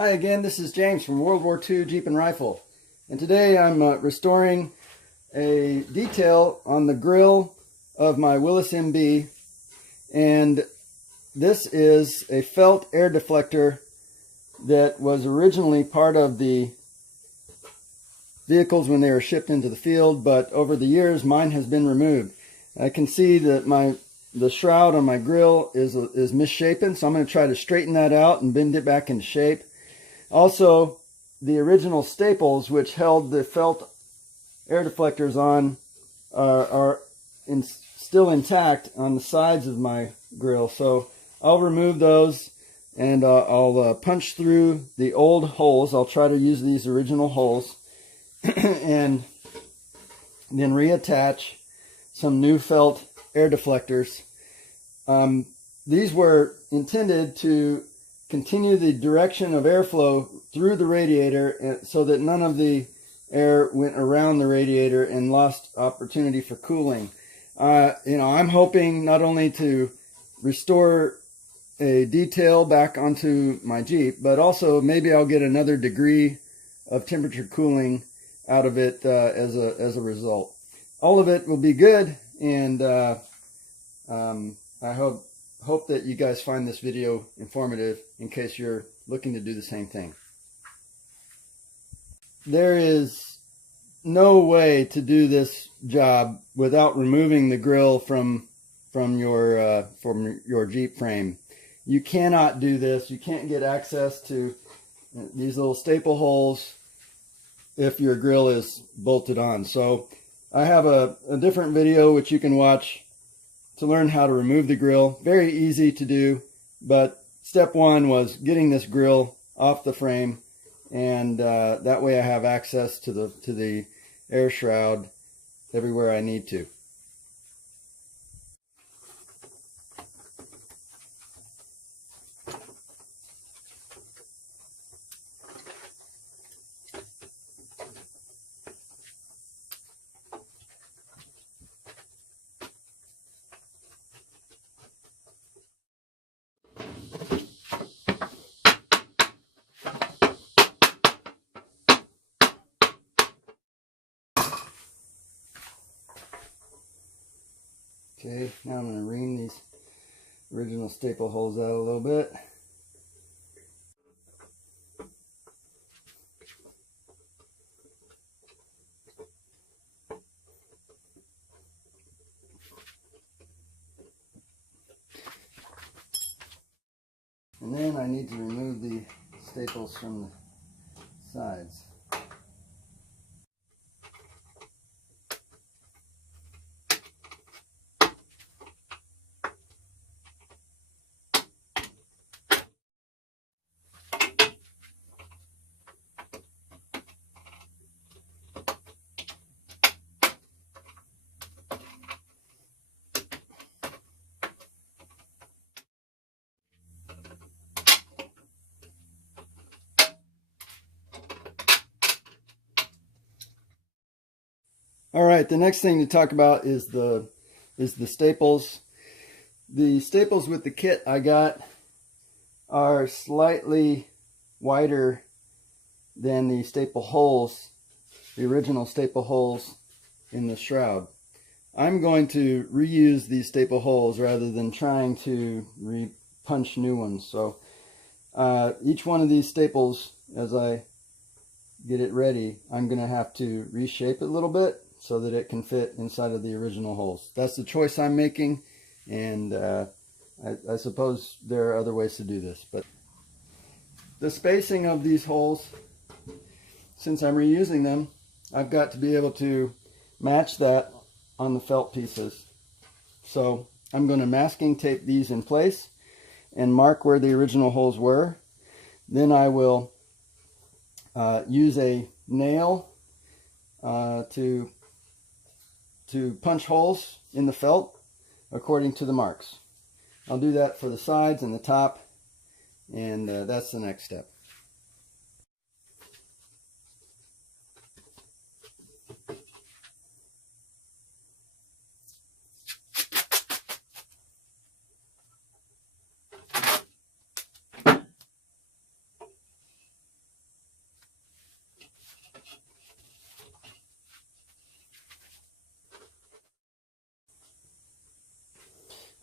Hi again, this is James from World War II Jeep and Rifle, and today I'm restoring a detail on the grille of my Willys MB, and this is a felt air deflector that was originally part of the vehicles when they were shipped into the field, but over the years mine has been removed. I can see that the shroud on my grille is misshapen, so I'm going to try to straighten that out and bend it back into shape. Also, the original staples which held the felt air deflectors on are still intact on the sides of my grille, so I'll remove those and I'll punch through the old holes. I'll try to use these original holes and then reattach some new felt air deflectors. These were intended to continue the direction of airflow through the radiator so that none of the air went around the radiator and lost opportunity for cooling. I'm hoping not only to restore a detail back onto my Jeep, but also maybe I'll get another degree of temperature cooling out of it as a result. All of it will be good, and I hope that you guys find this video informative in case you're looking to do the same thing. There is no way to do this job without removing the grille from your Jeep frame. You cannot do this. You can't get access to these little staple holes if your grille is bolted on. So I have a different video which you can watch to learn how to remove the grille. Very easy to do, but step one was getting this grille off the frame, and that way I have access to the air shroud everywhere I need to. Okay, now I'm going to ream these original staple holes out a little bit. And then I need to remove the staples from the sides. All right, the next thing to talk about is the staples. The staples with the kit I got are slightly wider than the staple holes, the original staple holes in the shroud. I'm going to reuse these staple holes rather than trying to punch new ones. So each one of these staples, as I get it ready, I'm going to have to reshape it a little bit so that it can fit inside of the original holes. That's the choice I'm making, and I suppose there are other ways to do this. But the spacing of these holes, since I'm reusing them, I've got to be able to match that on the felt pieces. So I'm going to masking tape these in place and mark where the original holes were. Then I will use a nail to punch holes in the felt according to the marks. I'll do that for the sides and the top, and that's the next step.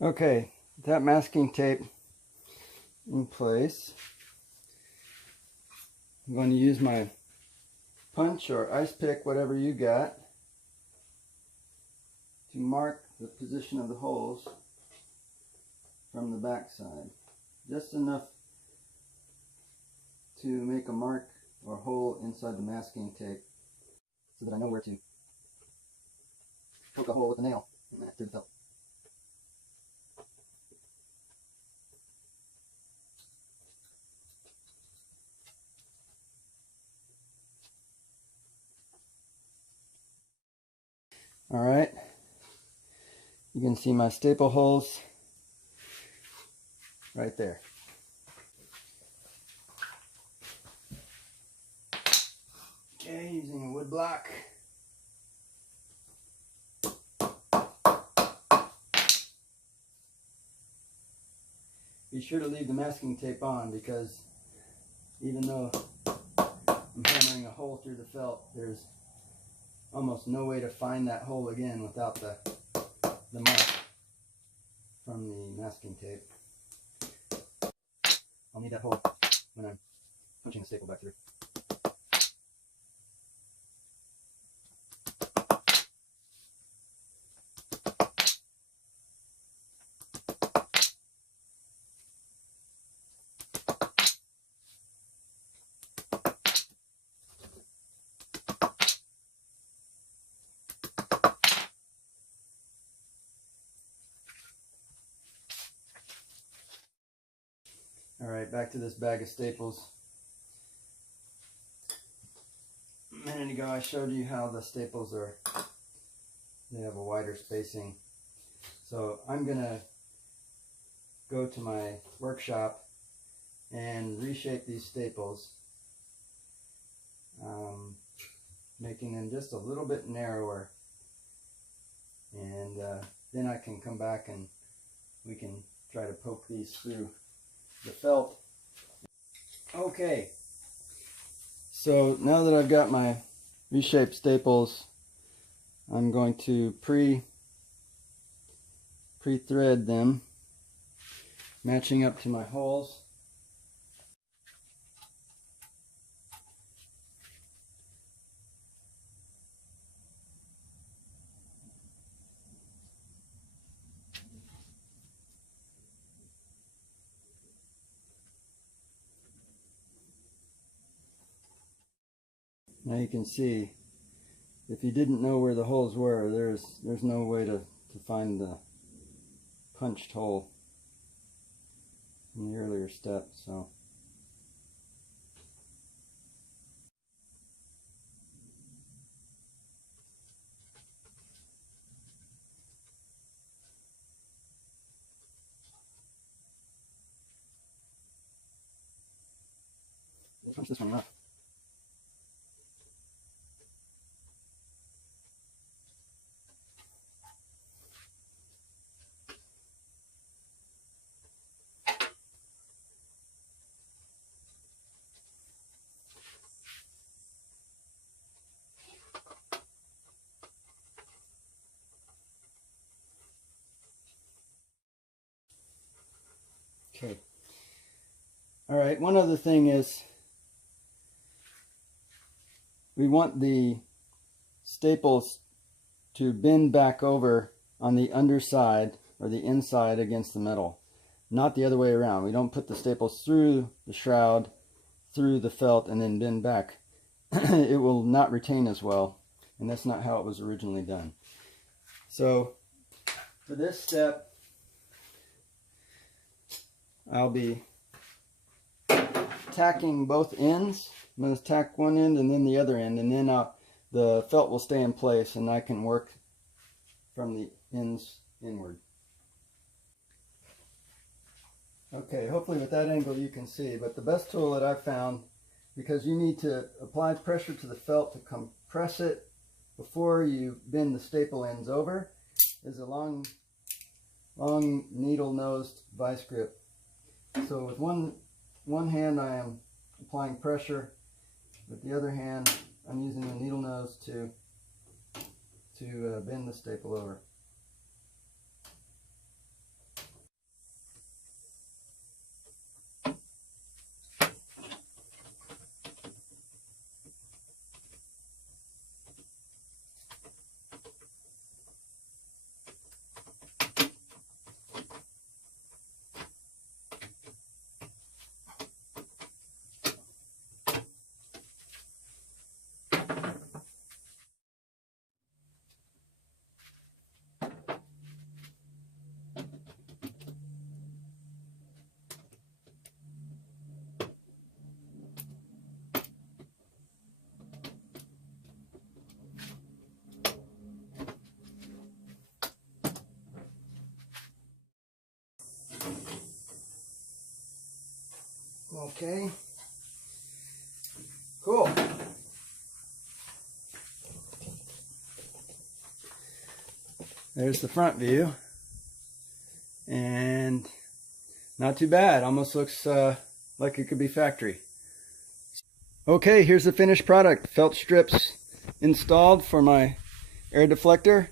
Okay, that masking tape in place, I'm going to use my punch or ice pick, whatever you got, to mark the position of the holes from the back side. Just enough to make a mark or hole inside the masking tape so that I know where to poke a hole with a nail through the felt. Alright, you can see my staple holes right there. Okay, using a wood block. Be sure to leave the masking tape on, because even though I'm hammering a hole through the felt, there's almost no way to find that hole again without the mark from the masking tape. I'll need that hole when I'm punching the staple back through. Alright, back to this bag of staples. A minute ago I showed you how the staples they have a wider spacing. So I'm going to go to my workshop and reshape these staples, making them just a little bit narrower, and then I can come back and we can try to poke these through the felt. Okay, so now that I've got my reshaped staples, I'm going to pre-thread them, matching up to my holes. Now you can see, if you didn't know where the holes were, there's no way to find the punched hole in the earlier step. So let's punch this one up. Okay. Alright, one other thing is, we want the staples to bend back over on the underside or the inside against the metal, not the other way around. We don't put the staples through the shroud, through the felt, and then bend back. It will not retain as well, and that's not how it was originally done. So for this step, I'll be tacking both ends. I'm going to tack one end and then the other end, and then the felt will stay in place and I can work from the ends inward. Okay, hopefully with that angle you can see, but the best tool that I've found, because you need to apply pressure to the felt to compress it before you bend the staple ends over, is a long needle-nosed vice grip. So with one hand I am applying pressure, with the other hand I'm using the needle nose to bend the staple over. Okay. Cool. There's the front view. And not too bad. Almost looks like it could be factory. Okay, here's the finished product. Felt strips installed for my air deflector.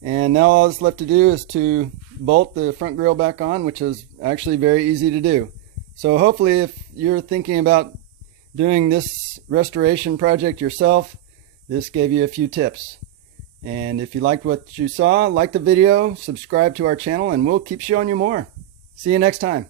And now all that's left to do is to bolt the front grille back on, which is actually very easy to do. So hopefully if you're thinking about doing this restoration project yourself, this gave you a few tips. And if you liked what you saw, like the video, subscribe to our channel, and we'll keep showing you more. See you next time.